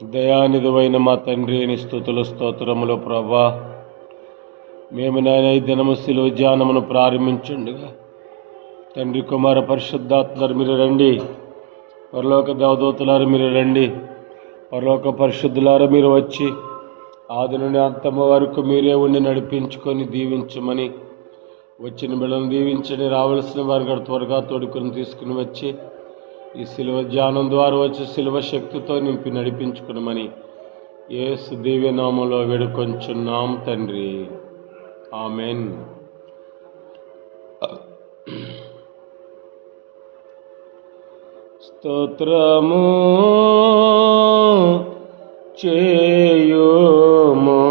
దయానిధువైన మా తండ్రి ని స్తుతులు స్తోత్రములు ప్రభా. మేము నాయన ఈ దినము శిలువ ధ్యానమును ప్రారంభించుండగా తండ్రి కుమార పరిశుద్ధాత్మరు మీరు రండి, పరలోక దేవదూతలారు మీరు రండి, పరలోక పరిశుద్ధులారు మీరు వచ్చి ఆది నుండి అంతము వరకు మీరే ఉండి నడిపించుకొని దీవించమని, వచ్చిన బిడ్డలను దీవించని, రావలసిన వారిని త్వరగా తోడుకొని తీసుకుని వచ్చి ఈ శిలువ ధ్యానం ద్వారా వచ్చి శిలువ శక్తితో నింపి నడిపించుకునమని యేసు దివ్యనామంలో వేడుకొంచున్నాం తండ్రి, ఆమెన్. స్తోత్రము చేయుము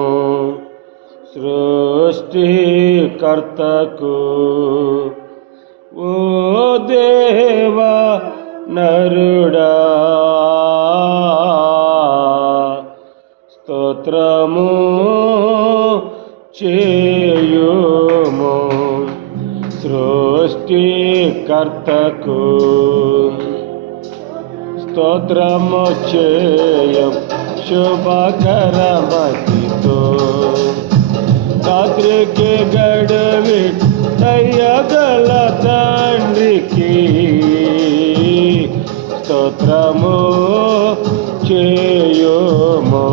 సృష్టికర్తకు, ఓ దేవా నరుడా. స్తోత్రము చేయుము సృష్టికర్తకు, స్తోత్రము చేయం శుభకరమతితో, రాత్రికి గడవి దయగల తండ్రికి స్తోత్రము చేయుము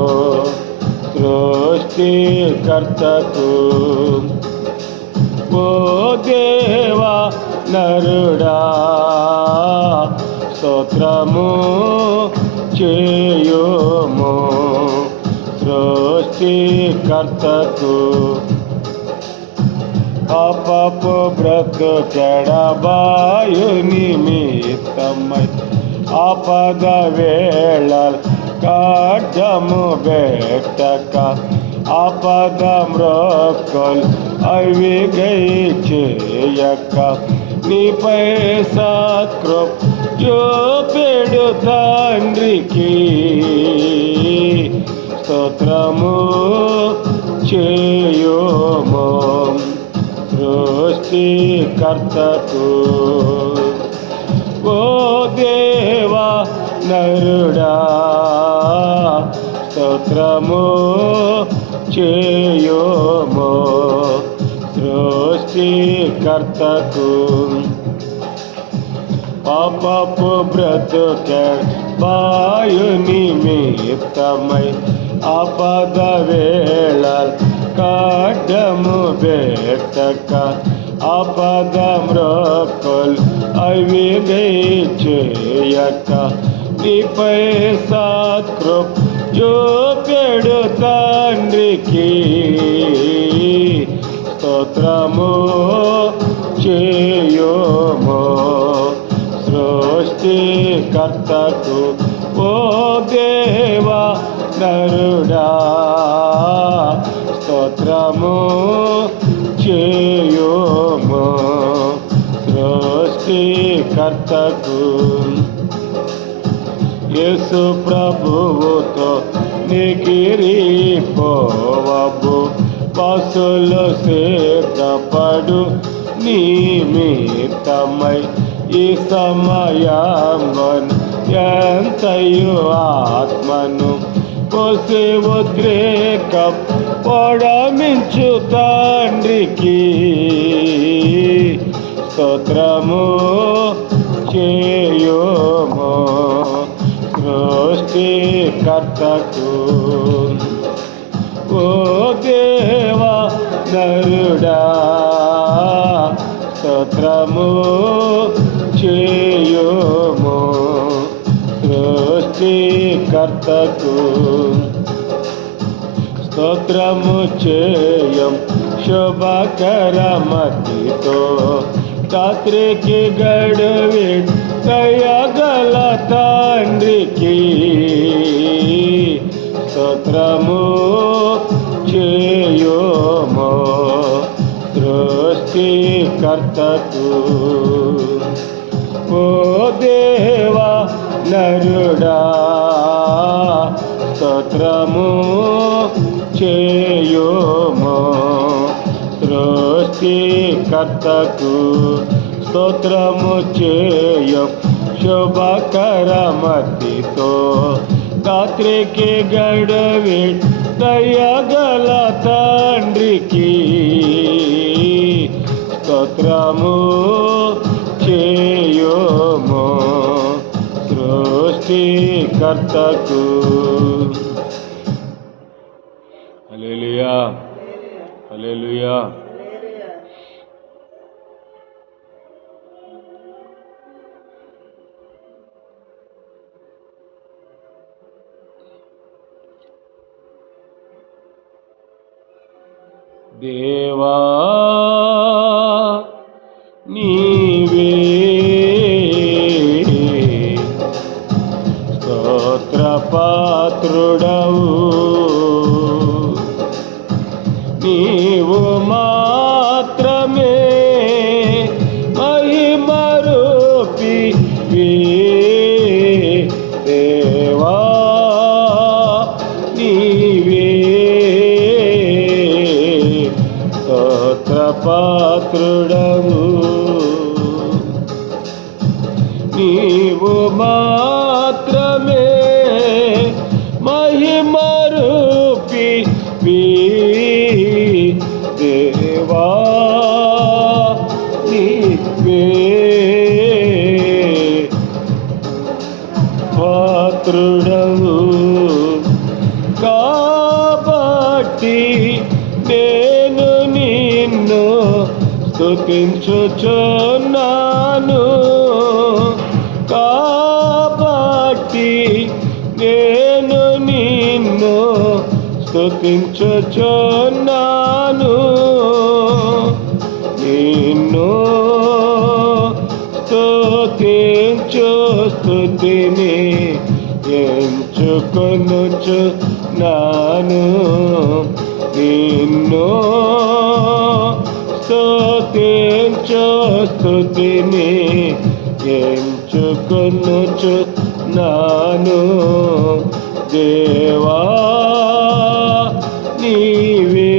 సృష్టికర్తకు, ఓ దేవా నరుడా. స్తోత్రము చేయుము సృష్టికర్తకు, పాపపు బ్రతుకెడబాయు నిమిత్తమై ఆపద వేళ ఖడ్గము బెట్టక, ఆపద మ్రొక్కలు అవి గై చేయక, నీపై సత్కృప చూపెడు తండ్రికి స్తోత్రము చేయుము సృష్టికర్తకు, ఓ దేవా నరుడా. స్తోత్రము చేయుము సృష్టికర్తకు, పాపపు బ్రతుకెడబాయు నిమిత్తమై ఆపద వేళ ఖడ్గము బెట్టక, ఆపద మ్రొక్కలు అవి గై చేయక, నీపై సత్కృప చూపెడు తండ్రికి స్తోత్రము చేయుము సృష్టికర్తకు, ఓ దేవా నరుడా. స్తోత్రము చేయుము సృష్టికర్తకు, యేసు ప్రభువుతో నిగిరిపోవబు పశులు సిద్ధపడు నిమిత్తమై ఈ సమయమున ఎంతయు ఆత్మను పోసి ఉద్రేక పొడమించు తండ్రికి స్తోత్రము చేయుము సృష్టికర్తకు, ఓ దేవా నరుడా. స్తోత్రము చేయుము సృష్టికర్తకు, స్తోత్రము చేయం శుభకరమతితో, రాత్రికి గడవి దయగల తండ్రికి స్తోత్రము చేయుము సృష్టికర్తకు, ఓ దేవా నరుడా. స్తోత్రము చేయుము సృష్టికర్తకు, స్తోత్రము చేయం శుభకరమతితో, రాత్రికి గడవే దయగల తండ్రికి స్తోత్రము చేయుము సృష్టికర్తకు. హల్లెలూయా, హల్లెలూయా. దేవా నీవే స్తోత్రపాత్రుడవు, నీవు మాత్రమే మహిమరూపివి. దేవా నీవే స్తోత్రపాత్రుడవు, నీవు మాత్రమే మహిమరూపివి. దేవా నీవే పాత్రుడవు, కాబట్టి నేను నిన్ను స్తుతించుచున్నాను. కాబట్టి నేను నిన్ను స్తుతించుచున్నాను. నిన్ను స్తుతించు స్తుతిని ఎంచుకొనుచున్నాను. నిన్ను స్తుతించు స్తుతిని ఎంచుకొనుచున్నాను. దేవా నీవే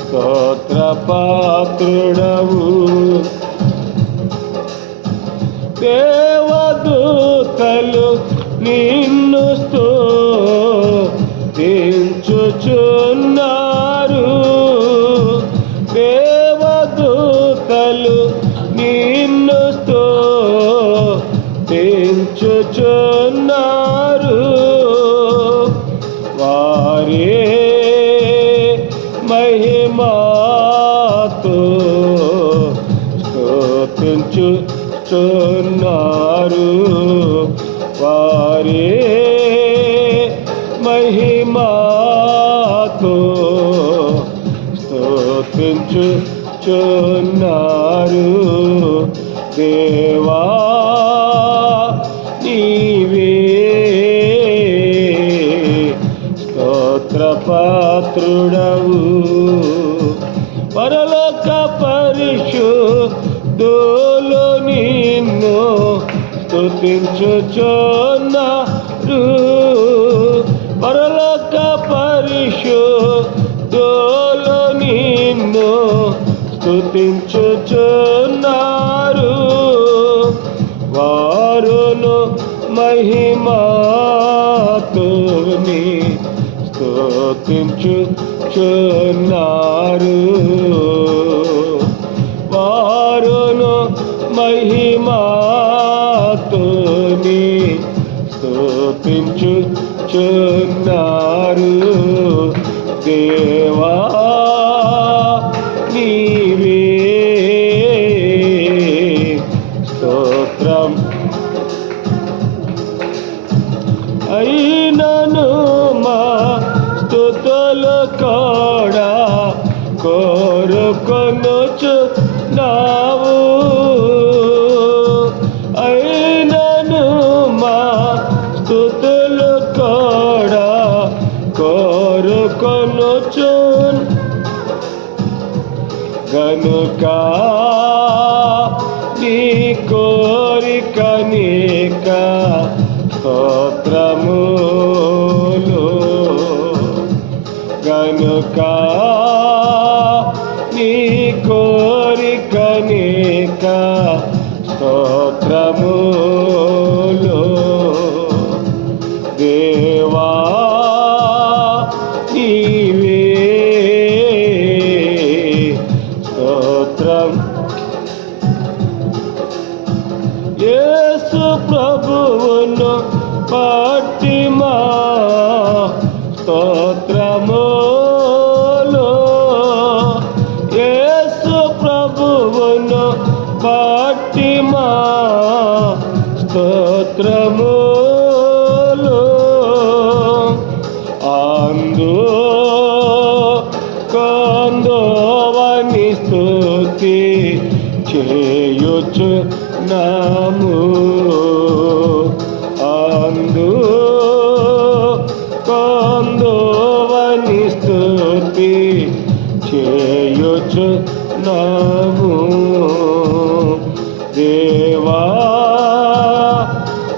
స్తోత్రపాత్రుడవు, దేవదూతలు నిన్ను స్తుతించుచున్నారు. దేవదూతలు నిన్ను స్తుతించుచున్నారు. వారే మహిమతో స్తుతించుచున్నారు. వారే మహిమతో స్తుతించుచున్నారు. దేవా నీవే స్తోత్రపాత్రుడవు, పరలోక పరిశుద్ధులు నిన్ను స్తుతించుచున్నారు. పరలోక పరిశుద్ధులు నిన్ను స్తుతించుచున్నారు. వారును మహిమతోని స్తుతించుచున్నారు. వారును మహిమతోని స్తుతించుచున్నారు. దేవా నీవే స్తోత్రం. అయినను మా స్తుతులు కూడా కోరుకొనుచున్నావు. అయినను మా స్తుతులు కూడా కోరుకొనుచు గనుక నీ కోరిక నీక స్తోత్రములు. గనుక నీ కోరిక నీక స్తోత్రములు. ప్రభువును బట్టి మా స్తోత్రములు, యేసు ప్రభువును బట్టి మా స్తోత్రములు. అందుకొందువని స్తుతి చేయుచున్నాము, అందుకొందువని స్తుతి చేయుచున్నాము. దేవా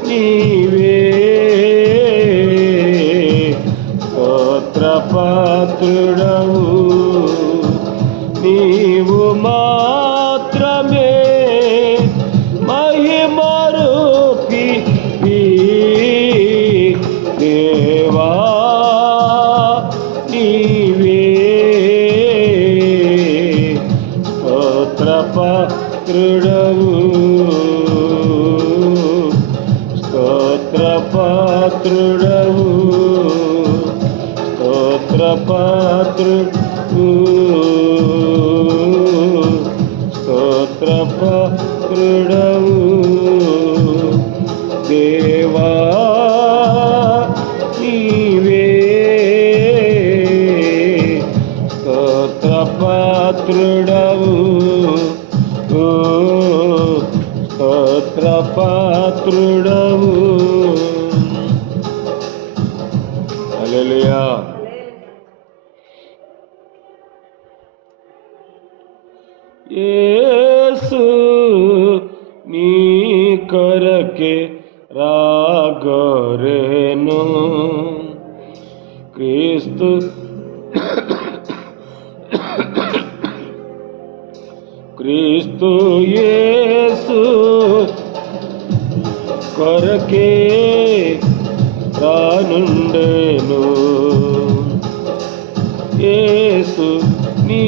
నీవే స్తోత్రపాత్రుడవు, నీవు మాత్రమే మహిమరూపివి. దేవా నీవే స్తోత్రపాత్రుడవు, స్తోత్రపాత్రుడవు, స్తోత్రపాత్రుడు, స్తోత్రపాత్రుడవు. దేవా నీవే స్తోత్రపాత్రుడవు, స్తోత్రపాత్రుడవు. హల్లెలూయా. యేసు నీ కొరకే రాగోరెను, క్రీస్తు క్రీస్తు యేసు కొరకే రానుండెను, యేసు నీ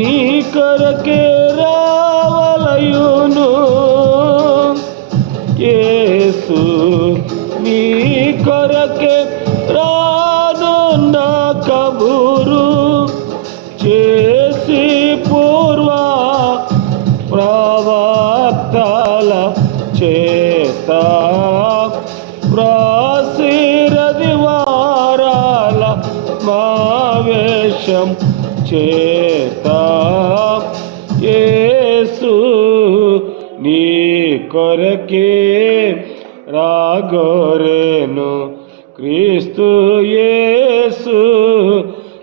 కొరకే రావలయును, యేసు నీ కొరకే రానున్న కబూరు చేసి పూర్వ ప్రవక్తల చేత ప్రాసిరది వారాల మావేశం చేత, యేసు నీ కొరకే రాగోరెను, క్రీస్తు యేసు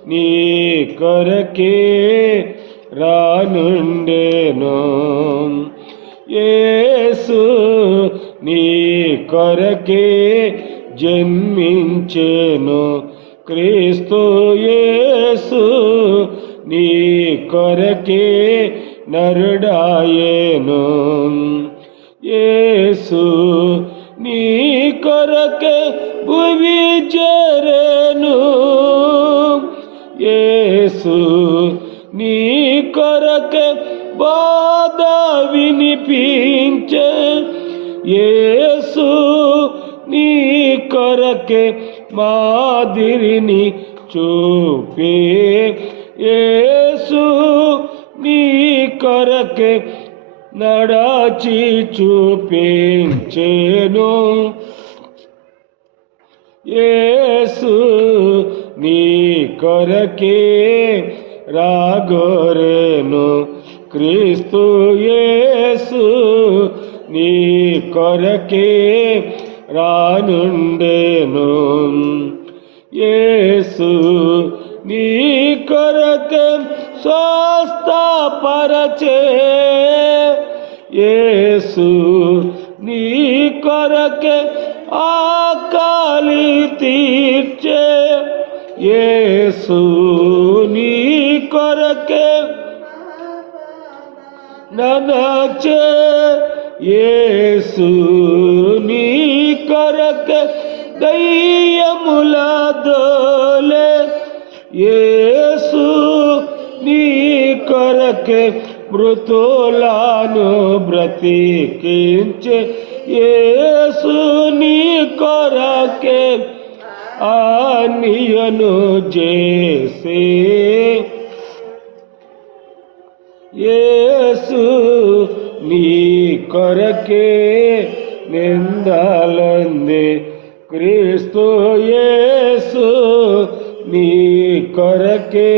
నీ కొరకే రానుండెను, యేసు నీ కొరకే జన్మించెను, క్రీస్తు యేసు నీ కొరకే నరుడాయెను, యేసు నీ కొరకే భువి చేరెను, యేసు నీ కొరకే బాధ వినిపించే, యేసు నీ కొరకే మాదిరిని చూపే, యేసు నీ కొరకే నడచి చూపించెను, యేసు నీ కొరకే రాగోరెను, క్రీస్తు యేసు నీ కొరకే రానుండెను, యేసు నీ కొరకే స్వస్థపరచే, యేసు నీ కొరకే ఆకలి తీర్చే, యేసు నీ కొరకే ననచే, యేసు నీ కొరకే దయ్యముల దోలే, యేసు నీ కొరకే మృతులను బ్రతికించే, యేసు నిందను చేసే యేసు నీ కొరకే నిందలందే క్రీస్తు యేసు నీ కొరకే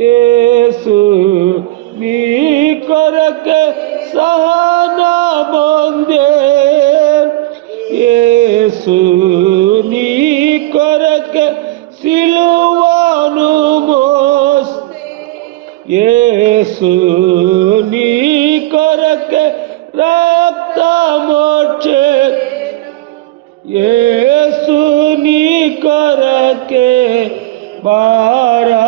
యేసు నీ కొరకే సహన పొందే యేసు నీ కొరకే సిలువను మోసే యేసు నీ కొరకే రక్తమోర్చె యేసు నీ కొరకే భారమోర్చెను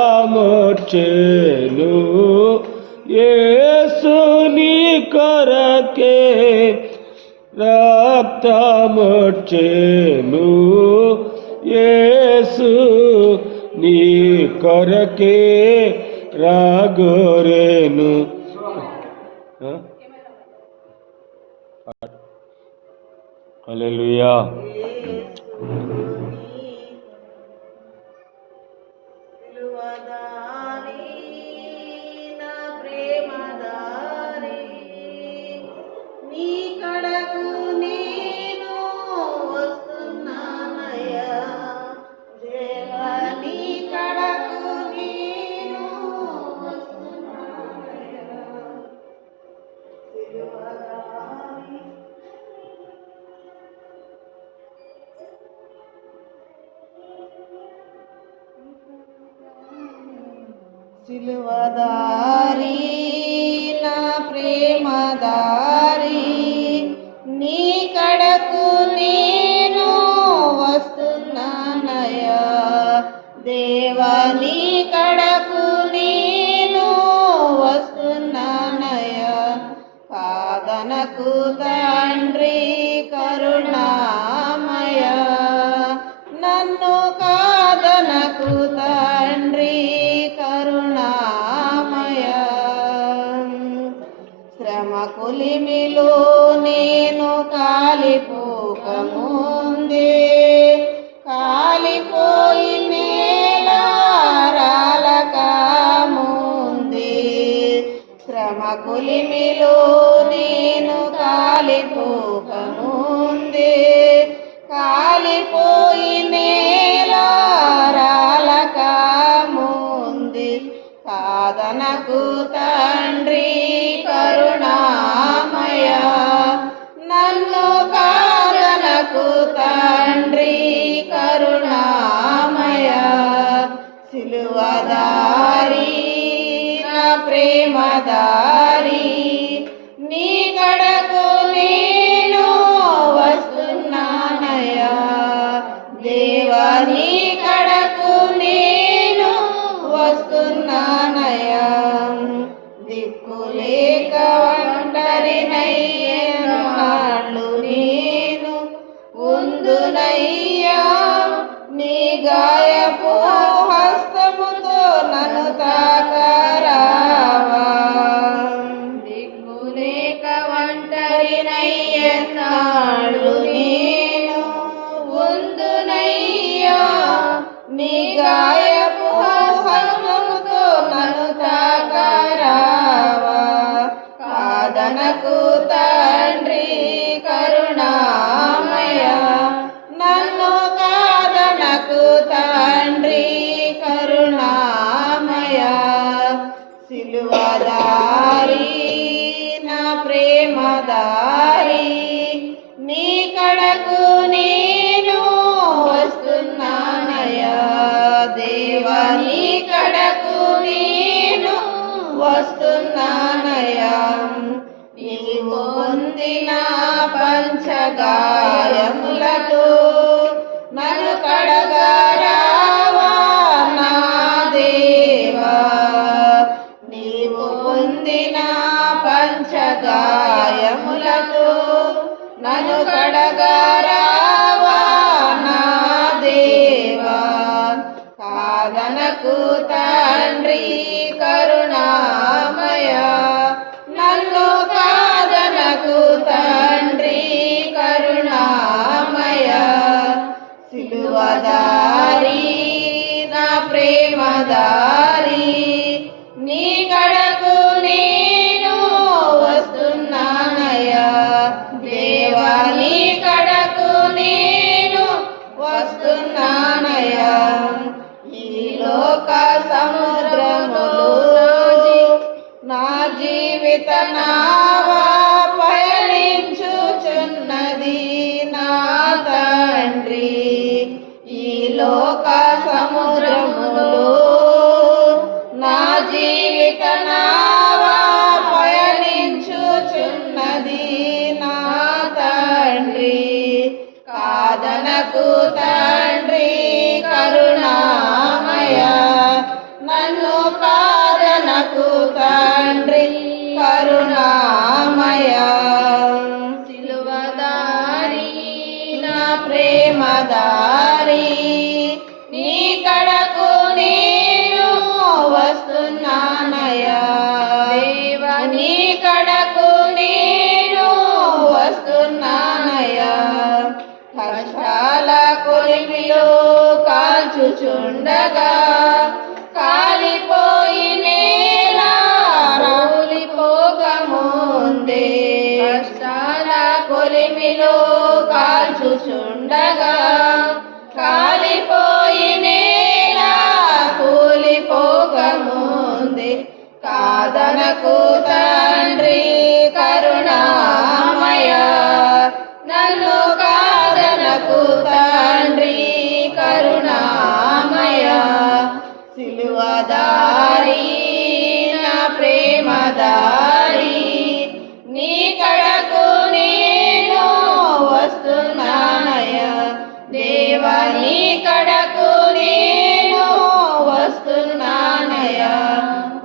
యేసు నీ కొరకే రక్తమోర్చెను యేసు నీ కొరకే రాగోరేను. హల్లెలూయా. సిలువదారి నా ప్రేమదారి నీ కడకు నేను వస్తున్నానయ్యా దేవా నీ కడకు నేను వస్తున్నానయ్యా కాదనకు తండ్రి కరుణామయ నన్ను కాదనకు తండ్రి శ్రమ కొలిమిలో నేను కాలిపోకముందే కాలిపోయి నేలారాలకముందే శ్రమ కొలిమిలో నేను కాలిపోకముందే కాలిపోయి నేలారాలకముందే కాదనకు తండ్రి కరుణామయ నన్ను కాదనకు తండ్రి కరుణామయ సిలువదారి నా ప్రేమదారి నీ కడకు నేను వస్తున్నానయ్యా దేవా నీ కడకు నేను వస్తున్నానయ్యా దిక్కులేక ఒంటరినయ్యనాళ్ళు నేను ఉందునయ్యా నీ గాయపు హస్తముతో నన్ను తాకరావా దిక్కులేక ఒంటరినయ్యనాళ్ళు నేను ఉందునయ్యా నీ గాయపు హస్తముతో నన్ను తాకరావా కాదనకు తండ్రి కరుణామయ నన్ను కాదనకు తండ్రి కరుణామయ సిలువదారి నా ప్రేమదారి నీ కడకు నేను వస్తున్నానయ్యా దేవా నీ కడకు నేను వస్తున్నానయ్యా నీవు పొందిన పంచగాయములతో నన్ను కడగరావా నా దేవా నీవు పొందిన పంచగాయములతో నన్ను కడగరావా నా దేవా కాదనకు తండ్రి కరుణామయ నన్ను కాదనకు తండ్రి కరుణామయ సిలువ చున్నది నా తండ్రి. ఈ లోక సముద్రములో నా జీవిత నావా పయనించుచున్నది నా తండ్రి. కాదనకు తండ్రి కరుణామయ, నన్ను కాదనకు తండ్రి కరుణామయ. సిలువదారి నా ప్రేమదారి, నీ కడకు నేను వస్తున్నానయ్యా. దేవా నీ కడకు నేను వస్తున్నానయ్యా. కష్టాల కొలిమిలో కాల్చుచుండగా కాలిపోయి నేలా రాలిపోకముందే, కష్టాల కొలిమిలో కాల్చుచుండగా కాలిపోయి నేలా కూలిపోకముందే, కాదనకు తండ్రి కరుణామయ, నన్ను కాదనకు తండ్రి కరుణామయ. సిలువదారి నా ప్రేమదారి, నీ కడకు నేను వస్తున్నానయ్యా. దేవా నీ కడకు నేను వస్తున్నానయ్యా.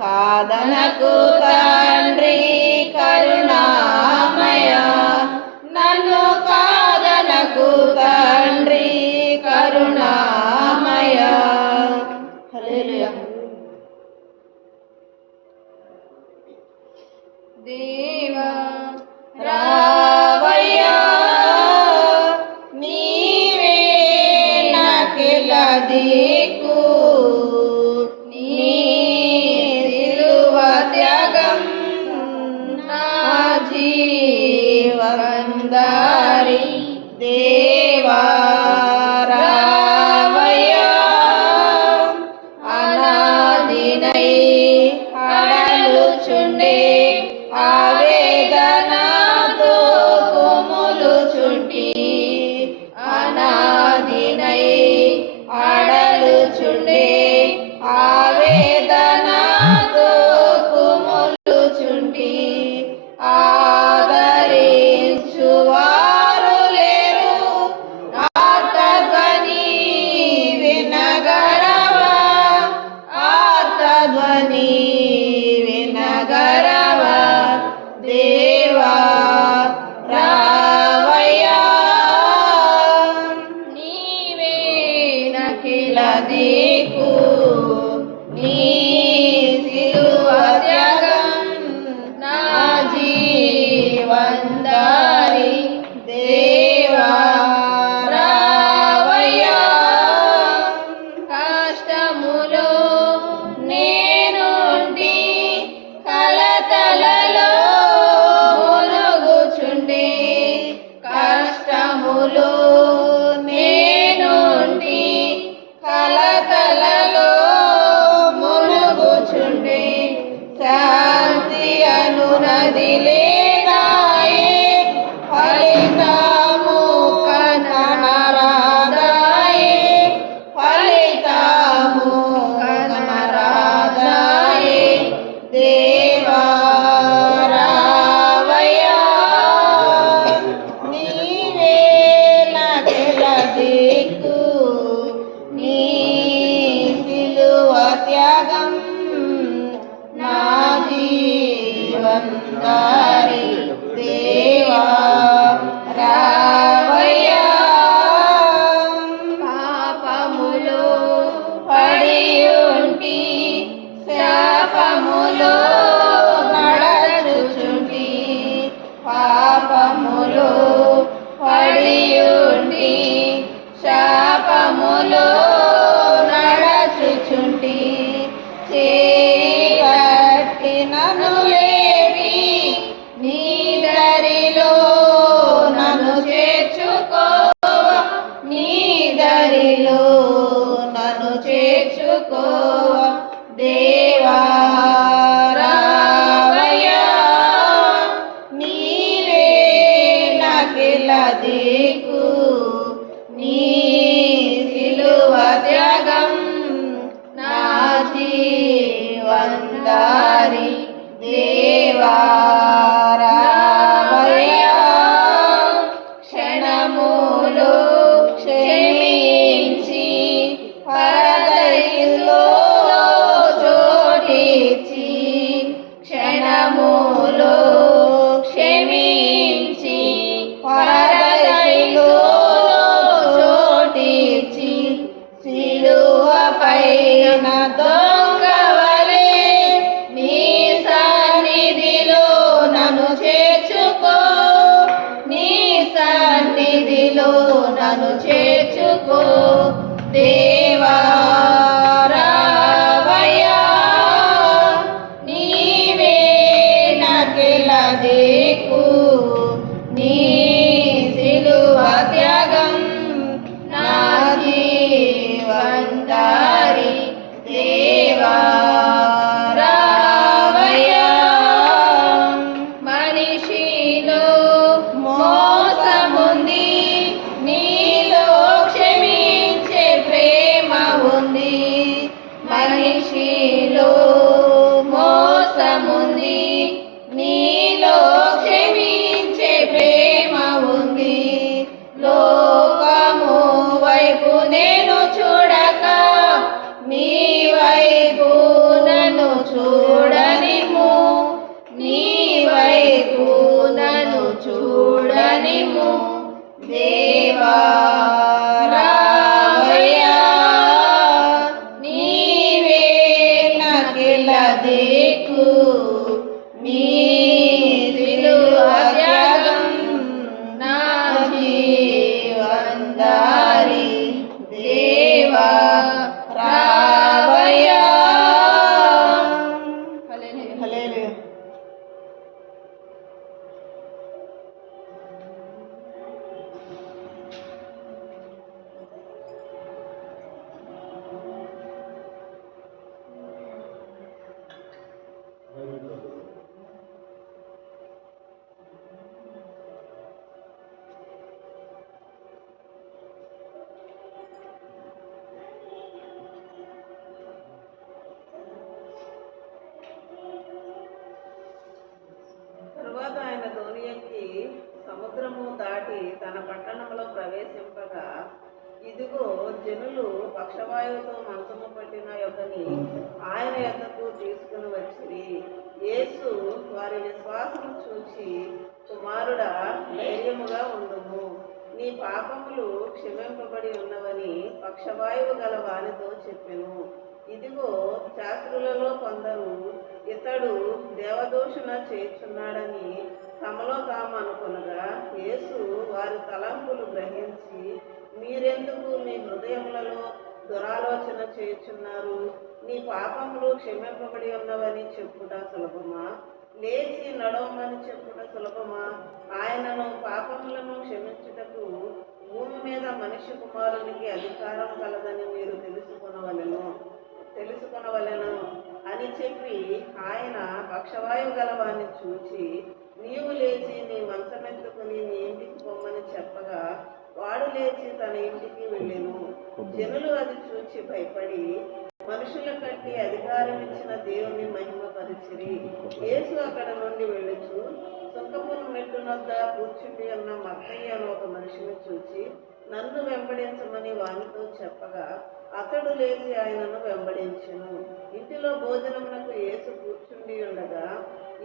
కాదనకు తండ్రి కరుణామయ, నన్ను కాదనకు తండ్రి కరుణామయ. హల్లెలూయా. దేవా రావయ్యా, నీవే నాకెల దిక్కు. నీ సిలువ త్యాగం నా జీవనందారి. దేవా రావయ్యా, అనాదినై అడలుచుండే ఆవేదనతో కుములుచుంటి. అనాదినై అడలుచుండే ఆవేదనతో కుములుచుంటి. ఆదరించువారు లేరు దిక్కు నీ సిలువ త్యాగం నా జీవనదారి దేవా రావయ్యా క్షణములో క్షమించి పరదైసులో చోటిచ్చి క్షణములో క్షమించి పరదైసులో చోటిచ్చి సిలువపైన దొంగవలే నీ సన్నిధిలో నన్ను చేర్చుకో నీ సన్నిధిలో నన్ను చేర్చుకో దేవా రావయ్యా నీవే నాకెల దిక్కు నీ సిలువ త్యాగం నా జీవనదారి దేవా రావయ్యా మనిషిలో మోసముంది నీలో క్షమించే ప్రేమ ఉంది మనిషిలో మోసముంది నీలో క్షమించే ప్రేమ ఉంది లోకము వైపు నేను చూడక నీ వైపు నన్ను చూడనిము నీ వైపు నన్ను చూడనిము దేవా రావయ్యా నీవే నాకెల దిక్కు నీ సిలువ త్యాగం నా జీవనదారి దేవా రావయ్యా హల్లెలూయా. తరువాత ఆయన ధోని ఎక్కి సముద్రము దాటి తన పట్టణంలో ప్రవేశింపగా ఇదిగో జనులు పక్షవాయువుతో మంచము పట్టిన యొక్కని ఆయన యొద్దకు తీసుకుని వచ్చిరి. యేసు వారి విశ్వాసము చూచి, కుమారుడా, ధైర్యముగా ఉండుము, నీ పాపములు క్షమింపబడి ఉన్నవని పక్షవాయువు గల వానితో చెప్పెను. ఇదిగో శాస్త్రులలో కొందరు ఇతడు దేవదూషణ చేయుచున్నాడని తమలో తాము అనుకొనగా, యేసు వారి తలంపులు గ్రహించి, మీరెందుకు మీ హృదయములలో దురాలోచన చేయుచున్నారు? నీ పాపములు క్షమింపబడి ఉన్నవని చెప్పుట సులభమా, లేచి నడవమని చెప్పుట సులభమా? ఆయనను పాపములను క్షమించుటకు భూమి మీద మనిషి కుమారునికి అధికారం కలదని మీరు తెలుసుకొనవలెను అని చెప్పి ఆయన పక్షవాయువు గలవాన్ని చూచి, నీవు లేచి నీ మంచమెత్తుకుని నీ ఇంటికి పొమ్మని చెప్పగా వాడు లేచి తన ఇంటికి వెళ్ళెను. జనులు అది చూచి భయపడి మనుషుల కట్టి అధికారం ఇచ్చిన దేవుని మహిమపరిచిరి. యేసు అక్కడ నుండి వెళ్ళుచు సుంకపు మెట్టునొద్ద కూర్చుండి ఉన్న మత్తయి అను ఒక మనిషిని చూచి, నన్ను వెంబడించమని వానితో చెప్పగా అతడు లేచి ఆయనను వెంబడించెను. ఇంటిలో భోజనమునకు యేసు కూర్చుండి ఉండగా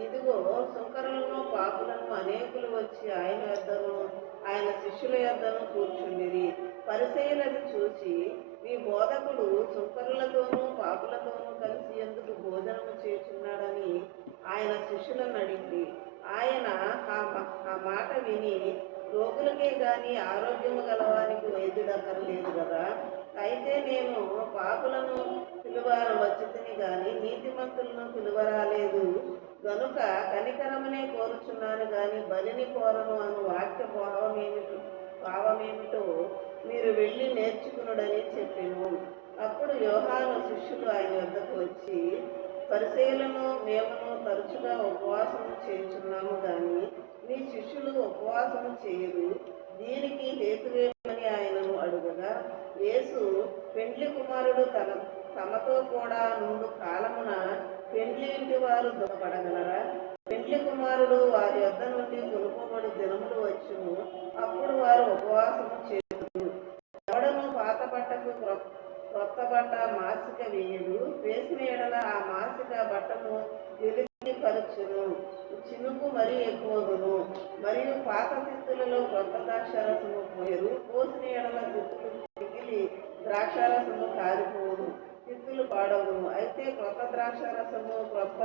ఇదిగో సుంకరులను పాపులను అనేకులు వచ్చి ఆయన యొద్దను ఆయన శిష్యుల యొద్దను కూర్చుండిరి. పరిసయ్యులను చూసి, మీ బోధకుడు సుంకరులతోనూ పాపులతోనూ కలిసి ఎందుకు భోజనము చేయుచున్నాడని ఆయన శిష్యులను అడిగి, ఆయన ఆ మాట విని, రోగులకే గాని ఆరోగ్యము గలవానికి వైద్యుడు అక్కర్లేదు కదా, అయితే నేను పాపులను పిలువ వచ్చితిని గాని నీతిమంతులను పిలువరాలేదు గనుక కనికరమునే కోరుచున్నాను గాని బలిని కోరను అను వాక్య భావమేమిటో మీరు వెళ్ళి నేర్చుకునుడని చెప్పెను. అప్పుడు యోహాను శిష్యులు ఆయన వద్దకు వచ్చి, పరిసయ్యులను మేమును తరచుగా ఉపవాసము చేయుచున్నాము గాని నీ శిష్యులు ఉపవాసము చేయరు, నుండు కాలమున పెండ్లి ఇంటి వారు దుఃఖపడగలరా? పెండ్లి కుమారుడు వారి యొద్ద నుండి కొనుకోబడు దినములు వచ్చును, అప్పుడు వారు ఉపవాసము చేతురు. ఎవడను పాత బట్టకు క్రొత్త బట్ట మాసిక వేయడు, వేసిన ఎడల ఆ మాసిక బట్టను వెలిగిపరచును, చినుకు మరీ ఎక్కువగును. మరియు పాత తిత్తులలో క్రొత్త ద్రాక్షారసము పోయరు, పోసిన ఎడల తిత్తులు మిగిలి ద్రాక్షారసము కారిపోవును, తిత్తులు పాడవును. అయితే క్రొత్త ద్రాక్షారసము క్రొత్త